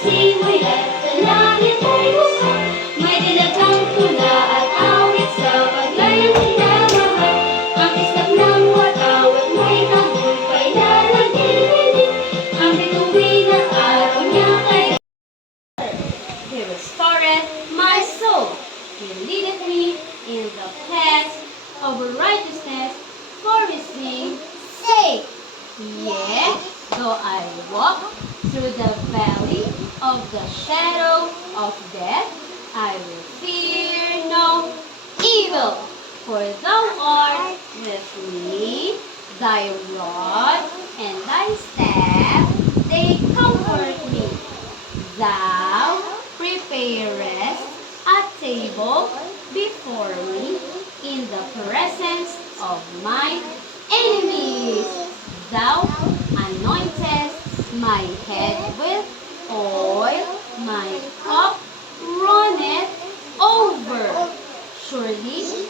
Simulat sa langit ay bukal, may dalagang tula at awit sa paglayang minamahal. Ang islap ng watawat may tagumpay na nagdidinig, ang bituin ng araw niya kay He restoreth my soul. He leadeth me in the paths of righteousness for his name's sake. Yea, though I walk through the valley of the shadow of death, I will fear no evil, for thou art with me, thy rod and thy staff, they comfort me. Thou preparest a table before me in the presence of my enemies. Thou anointest my head with oil, my cup runneth over. Surely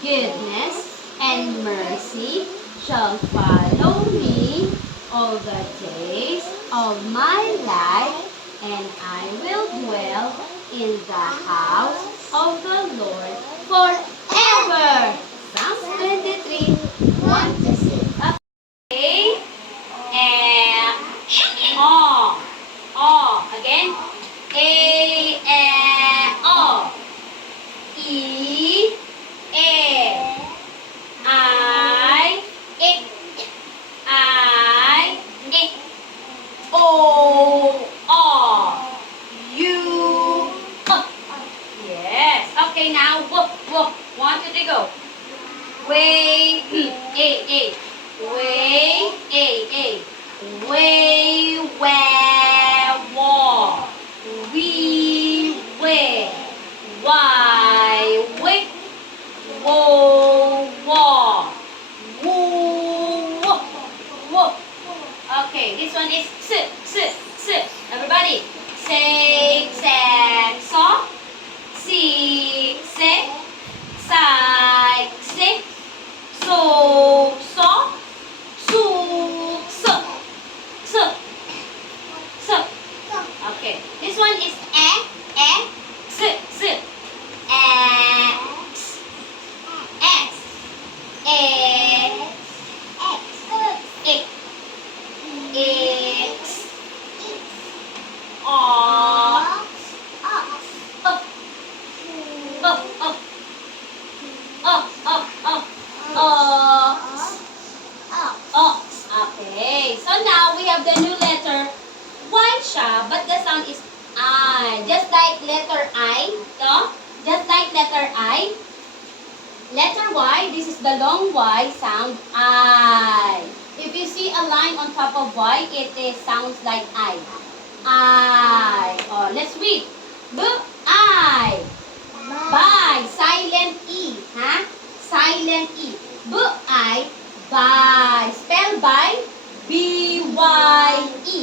goodness and mercy shall follow me all the days of my life, and I will dwell in the house of the Lord forever. Psalms 23, 1 to 6. Okay. And O. Again. A, O. E, I, O, U, Yes. Okay, now W. 1, 2, 3, go. Way, A. Way, A. Way, where, war. We, where. Why, wick. Wo, war. Woo, wo. Okay, this one is S. Everybody, say, saw. Si, sai, so, su, Okay, this one is s, x, Okay, so now we have the new letter Y siya, but the sound is I. Just like letter I, no? Just like letter I. Letter Y, this is the long Y sound, I. If you see a line on top of Y, sounds like I. Oh, let's read. I. By. Silent E. Ha? Silent E. I. By. Spell by. B-Y-E.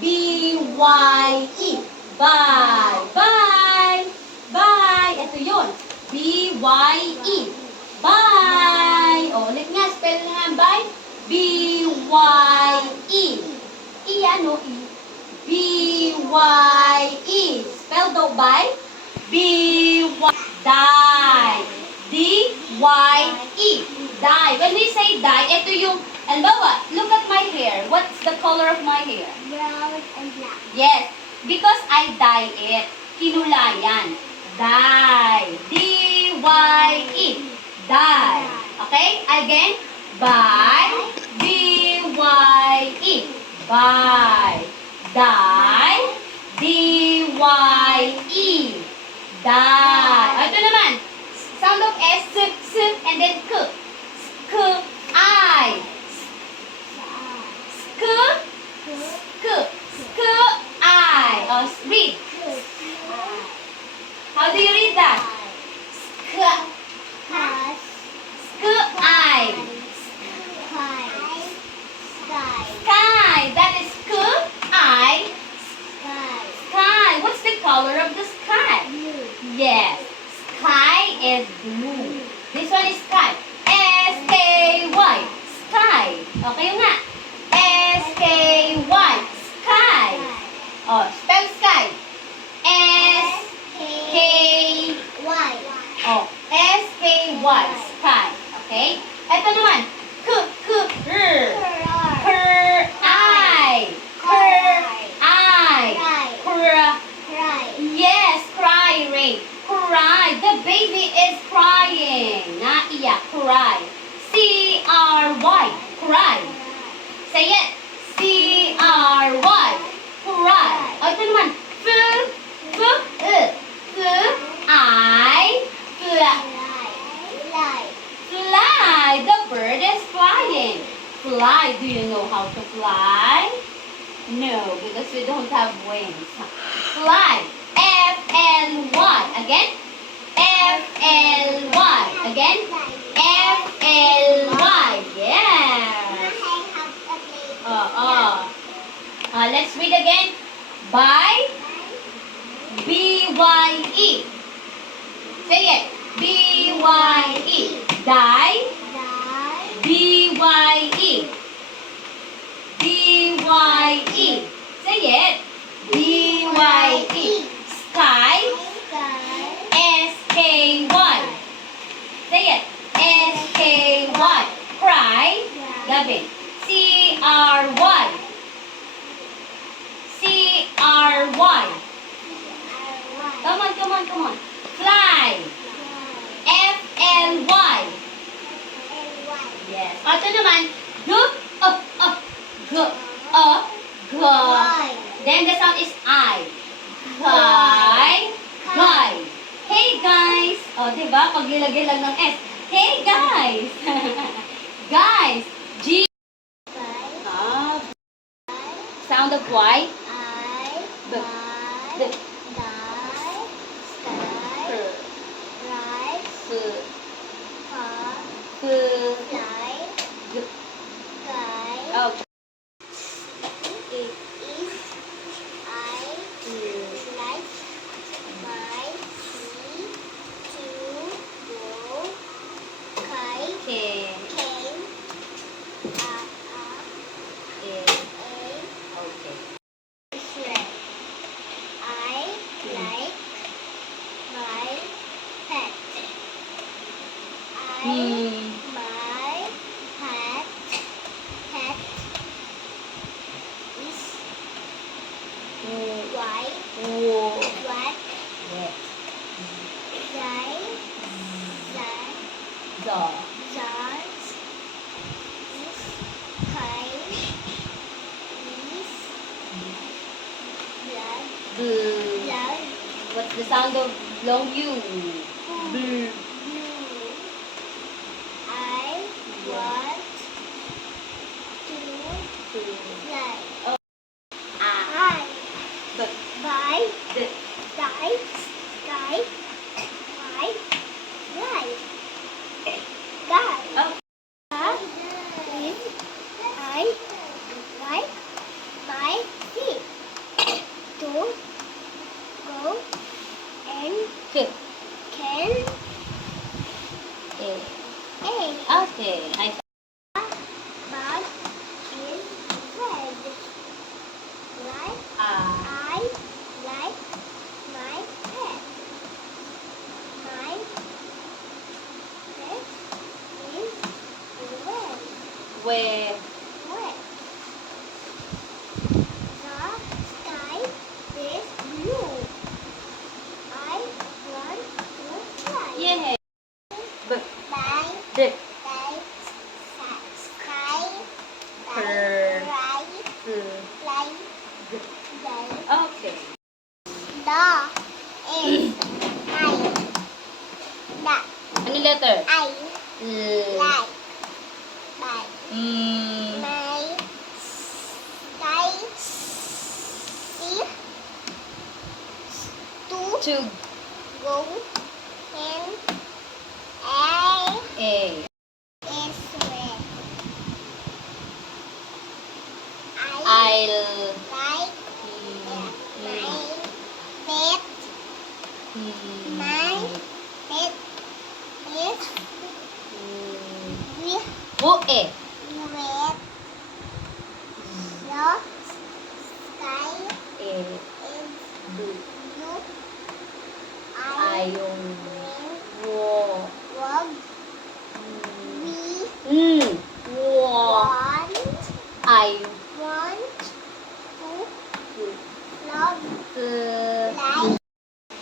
B-Y-E. Bye. Bye. Bye. Ito yun. B-Y-E. Bye. O, ulit nga. Spell nga by. B-Y-E. E, ano? E. B-Y-E. Spell daw by. B-Y. Die. D-Y-E. Die. When we say die, ito yung, halimbawa, look at my hair. What's the color of my hair? Brown and black. Yes, because I dye it. Kinulayan. Die. D-Y-E. Die. Okay? Again. By. D-Y-E. By. Die. D-Y-E. Die. Ito naman. Sound of S, and then K. K, I. Sk, I. Oh, read. How do you read that? Sk, I. Sky. That is K, I. Sky. What's the color of the sky? Yes. Sky is blue. This one is sky. S-K-Y. Sky. Okay nga. S-K-Y. Sky. Oh, spell because we don't have wings. Fly. F-L-Y. Again. F-L-Y. Again. F-L-Y. Yeah. Let's read again. By. B-Y-E. Say it. B-Y-E. Die. B-Y-E. B-Y-E. Say it. B-Y-E. Sky. S-K-Y. Say it. S-K-Y. Cry. Gavin. C-R-Y. C-R-Y. Come on, come on, come on. Fly. F-L-Y. Yes. Ito naman. G, G, G. Then the sound is I. Guy. Guy. Hey guys. O, diba? Pag nilagay lang ng S. Hey guys. Guys. G. Sound of Y. B. D. Okay. What's the sound of long U? Blue. I want to fly. Oh. I But buy the die sky I fly. Guy. oh. Is I like my feet to go and K. can A. a Okay. Nice. bug in red. Like I like my pet. My pet is red. Where Red. The sky is blue. I want to fly. yeah. B. By D. sky, Per. fly, fly, G. fly. Okay. The is I. Ano letter? I L. like by my sky is to To go and A. is red. I I'll. like my pet. My pet is with Bu. E. red. The sky E. is Blue. blue. I Ayong. will Wo. walk. We Wo. want I. to love L. like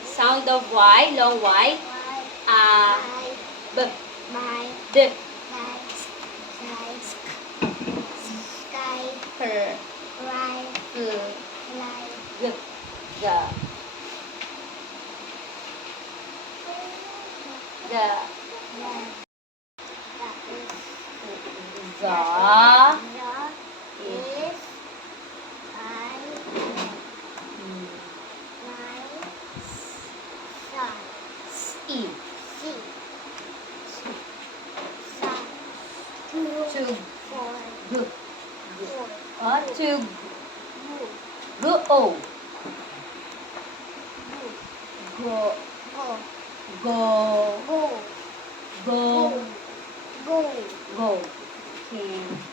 Sound of Y. Long Y. A. B. my D. sky Per. right L. like G. G. G. the G. is I O. Go. Go. Go. Go. Go. Go. Go. Can.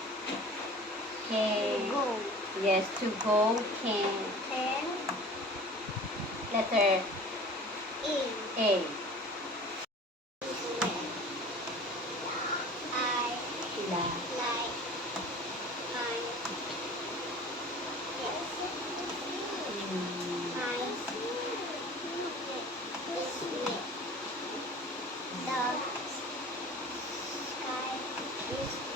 Can. Go. Yes, to go. Can. Can. Letter In. A. I La. like my Mm. my the sky is